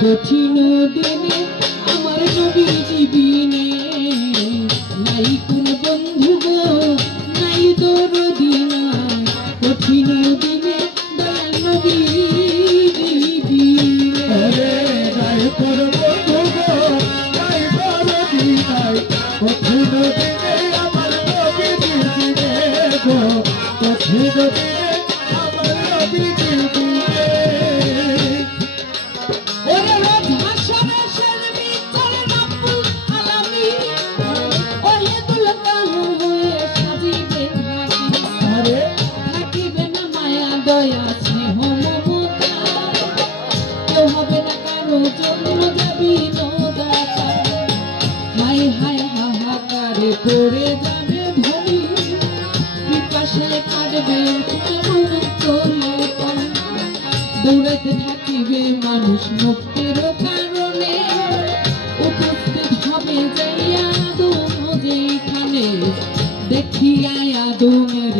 কঠিন দিনে আমার নবীজি বিনে নাই কোন বন্ধু গো নাই দরদি নাই কঠিন দিনে দয়াল নবীজি বিনে নাই কোন বন্ধু গো নাই দরদি নাই কঠিন দিনে আমার নবীজি বিনে গো কঠিন দিনে আমার নবীজি বিনে ওরে রাধা সরসের ভিতর রব্বুল আলামিন ওহে দুলকাহ হয়ে সাজিবে হাসি আরে থাকিবে না মায়া দয়া স্নেহ মমতা কেউ হবে না কারো জন্ম যাবি নদাতা হায় হায় হাহাকারে পড়ে যাবে ধরি বিপাশে কাটবে কেমন চলে দৌড়াতে থাকিবে মানুষ মুক্তির কারণে উপস্থিত হবে যাইয়া আদম যেখানে দেখিয়া আদমের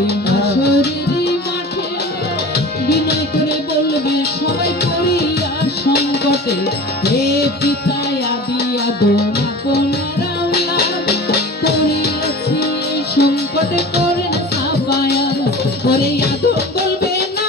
শরীরে মাঠে বিনয় করে বলবে সবাই পড়িয়া সংকটে হে পিতা আদি আদম আপনারা পড়িয়াছি এই সংকটে করেন সাফায়া করে আদম বলবে না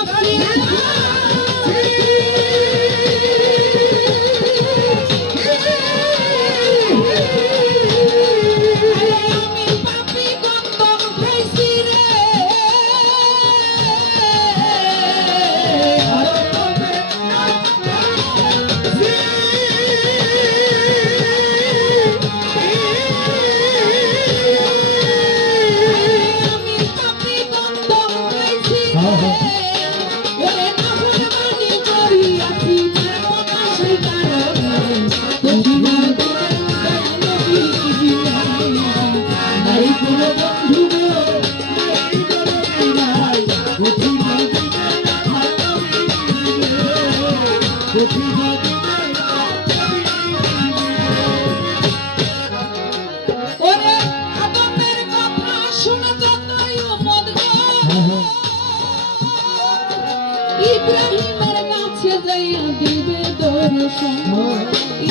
ইব্রাহিমের কাছে যাইয়া দিবে দর্শন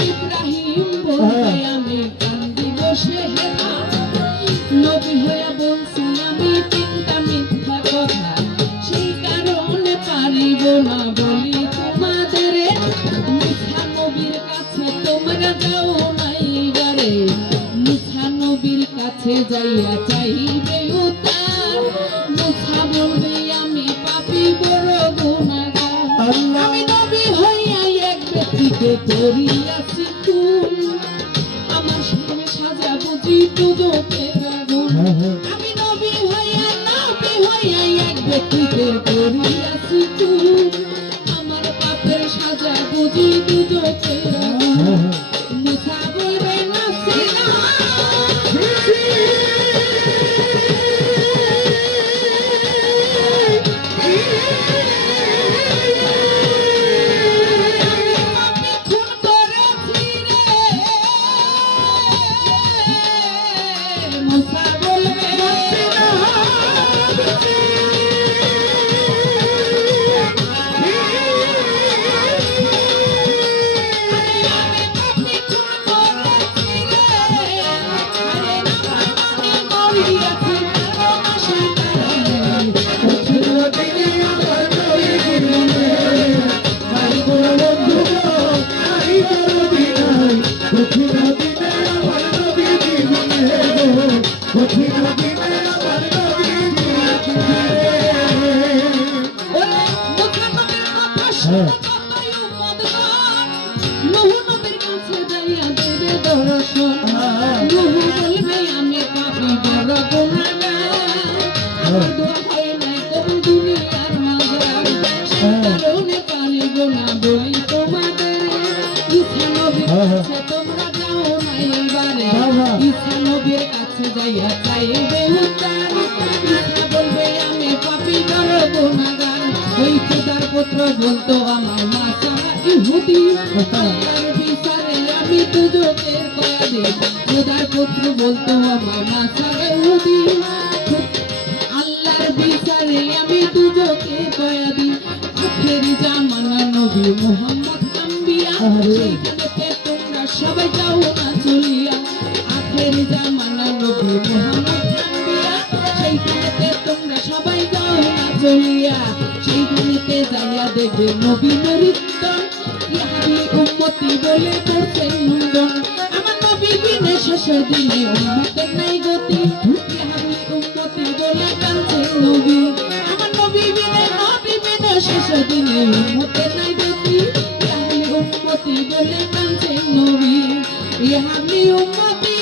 ইব্রাহিম বলবে আমি কান্দিব সেহেরা নবী হইয়া বলছি আমি তিনটা মিথ্যা কথা সেই কারণে পারিব না বলি তোমাদের মুসা নবীর কাছে তোমরা যাও নাই বারে মুসা নবীর কাছে যাইয়া চাইবে উত্তর মুসা বলবে আমি পাপী বড় গুনাহগার আমি নবী হইয়া এক ব্যক্তিকে করিয়াছি খুন আমার সামনে সাজা বুঝি দুদকের আগুন আমি নবী হইয়া এক ব্যক্তিকে করিয়াছি খুন আমার পাপের সাজা বুঝি দুদকের আগুন মুসা বলবে না তোমরা যাও নাই বারে ঈসা নবীর কাছে যাইয়া চাইবে উত্তর ঈসা বলবে আমি পাপী বড় গুনাহগার ওই খোদার পুত্র বলতো আমার মা ছাড়া ইহুদি আল্লাহর বিচারে আমি দুজকের কয়াদি খোদার পুত্র বলতো আমার মা ছাড়া ইহুদি আল্লাহর বিচারে আমি দুজকের কয়াদি আখেরি জামানার নবী মুহাম্মদ আম্বিয়া সেইখানেতে তোমরা সবাই যাও না চলিয়া আখের জামানা নবী মুহাম্মদ আম্বিয়া সেইখানেতে তোমরা সবাই যাও না চলিয়া সেইখানেতে যাইয়া দেখবে নবী নরিন্দন ইহাবি উম্মতি বলে করছেন নন্দন আমার নবী বিনে শেষের দিনে উম্মতের নাই গতি ইহাবি উম্মতি বলে কাঁদছেন নবী আমার নবী বিনে শেষের দিনে উম্মতের নাই গতি ইহাবি উম্মতি বলে কাঁদছেন নবী ইহাবি উম্মতি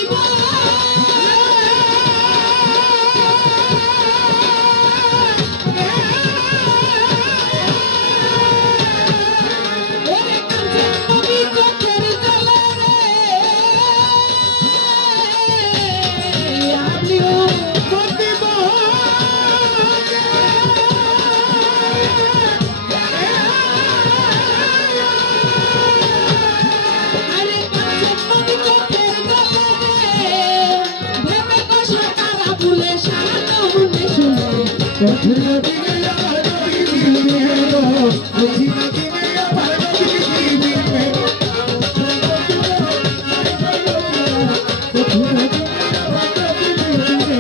কঠিন দিনে আমার নবী দিবে গো কঠিন দিনে আমার নবী দিবে কঠিন দিনে আমার নবী দিবে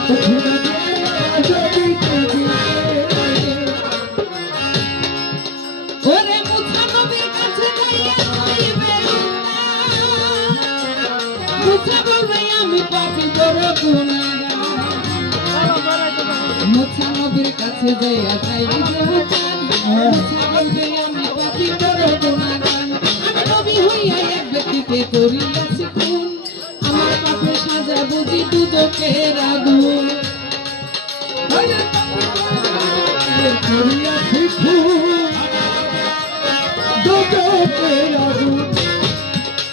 কঠিন দিনে আমার নবী দিবে ওরে মুসা নবীর কাছে যাইয়া কইবে মুসা বলবে আমি পাপী বড় গুনাহগার মুসা নবীর কাছে যাইয়া চাইবে হুকুম মুসা বলবে আমি পাপী বড় গুনাহগার আমি নবী হইয়া এক ব্যক্তিকে করিয়াছি খুন আমার পাপের সাজা বুঝি দুদকের আগুন করিয়াছি খুন দুদকের আগুন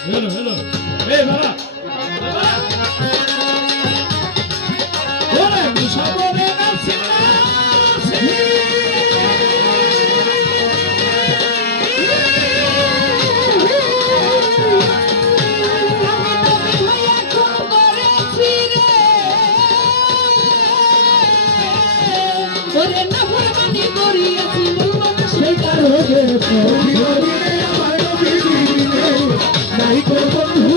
Hello, hello. Hey, Bala. ওরে মুসাবরে নাসি আমি নবী হইয়া খুন করেছি রে ওরে নাফরমানি করিয়াছি বলবো না সেটা রোগে কঠিন দিনে আমার নবী দিবে নাই কো বন্ধু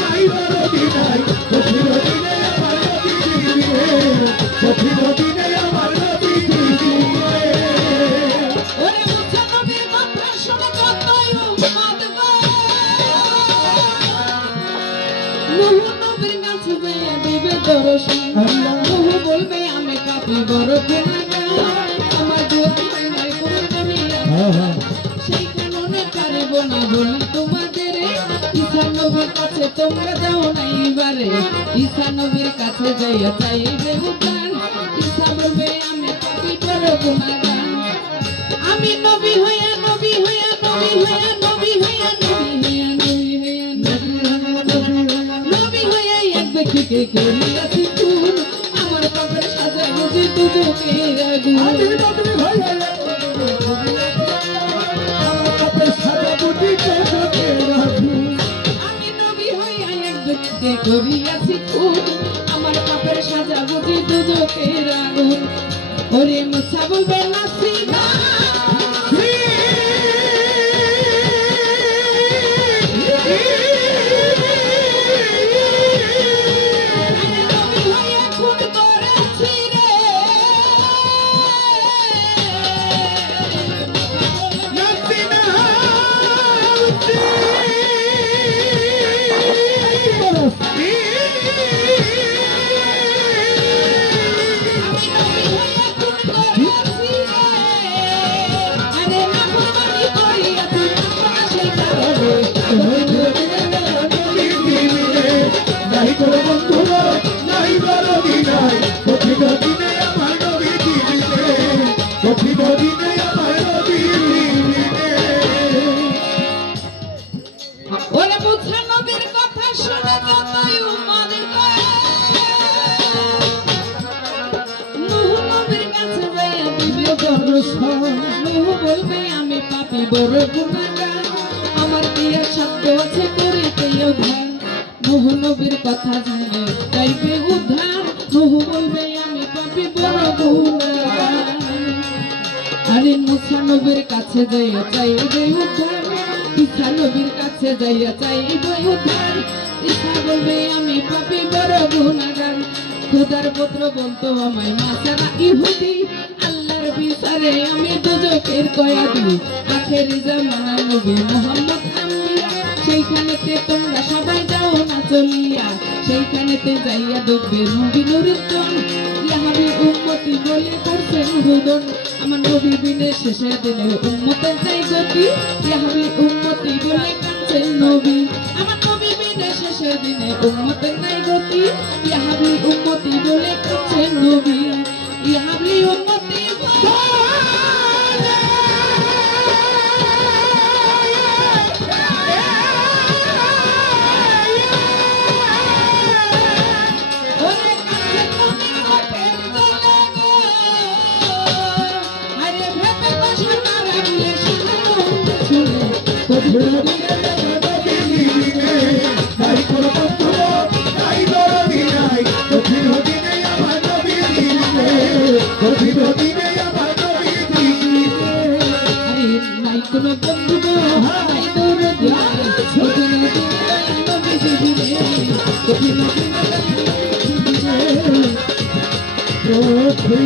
নাই বরদি নাই কঠিন দিনে আমার নবী দিবে কঠিন দিনে আমার নবী দিবে ওরে মুসা নবীর কথা শুনে কতই উম্মত গো নূহ নবীর কাছে যাইয়া দিবে দর্শন নূহ বলবে আমি পাপী বড় গুনাহগার আমার দুঃখে নাই কোনো দুনিয়া সেই কারণে পারব না বলি তোমাদের ঈসা নবীর কাছে তোমরা যাও না এবারে ঈসা নবীর কাছে যাইয়া চাইবে উদ্ধার ঈসা বলবে আমি পাপী বড় গুনাহগার আমি নবী হইয়া নবী হইয়া নবী হইয়া নবী হইয়া নবী হইয়া নবী হইয়া নবী হইয়া এক ব্যক্তিকে করিয়াছি খুন আমার পাপের সাজা বুঝি দুদকের আগুন আমি নবী হইয়া আমার কাছে সারা বুঝি চোখে রাখি আমি নবী হইয়া এক ব্যক্তিকে করিয়াছি খুন আমার পাপের সাজা বুঝি দুদকের আগুন ওরে মুসা বলবে নাসিবা আমি নবী হইয়া খুন করেছি রে নাসিনা আমি নবী হইয়া খুন করেছি রে আরে নাফরমানি করিয়াছি তোমরা সেই কারণে নাই কোনো বন্ধু নাই বরদি নাই কঠিন দিনে আমার নবী দিবে কঠিন দিনে আমার নবী দিবে ওরে মুসা নবীর কথা শুনে যতই উম্মত নূহ নবীর কাছে যাইয়া দিবে দর্শন নূহ বলবে আমি পাপী বড় গুনাহগার আমার বিয়ের শব্দ আছে করিতে উদ্ধার নূহ নবীর কথা জানে চাইবে উদ্ধার নূহ বলবে আমি পাপী বড় গুনাহগার আরে মুসা নবীর কাছে যাইয়া চাইবে উদ্ধার ঈসা নবীর কাছে যাইয়া চাইব উদ্ধার ঈসা বলবে আমি পাপী বড় গুনাহগার খোদার পুত্র বলতো আমায় মাসারা ইহুদি আল্লাহর বিচারে আমি দুজকের কয়াদি আখেরি জামানার নবী মুহাম্মদ আম্বিয়া সেইখানেতে তোমরা সবাই যাও না চলিয়া সেইখানেতে যাইয়া দেখবে নবী নুরুদ্দন ইয়াহাবি উম্মতি বলে করছেন হুদন আমার নবী বিনে শেষের দিনে উম্মতের যাই গতি ইয়াহাবি উম্মতি বলে কাঁদছেন নবী আমার নবী বিনে শেষের দিনে উম্মতের নাই গতি ইয়াহাবি উম্মতি বলে কাঁদছেন নবী ইয়াহাবি উম্মতি ওরে কাঁদছেন নবী কঠিন জ্বালা গো। আরে ভেবে তো সাঁতার আগুলে সাঁতার ছুঁড়ে কঠিন দিনে আমার বিবিনে নাই কোনো বন্ধু নাই দরদি নাই কঠিন দিনে আমার বিবিনে কঠিন দিনে আমার বিবিনে আরে নাই কোনো বন্ধু গো, নাই দৌড় দিয়া, কঠিন দিনে নবী দিদিরে, কঠিন দিনে নবী দিদিরে। কঠিন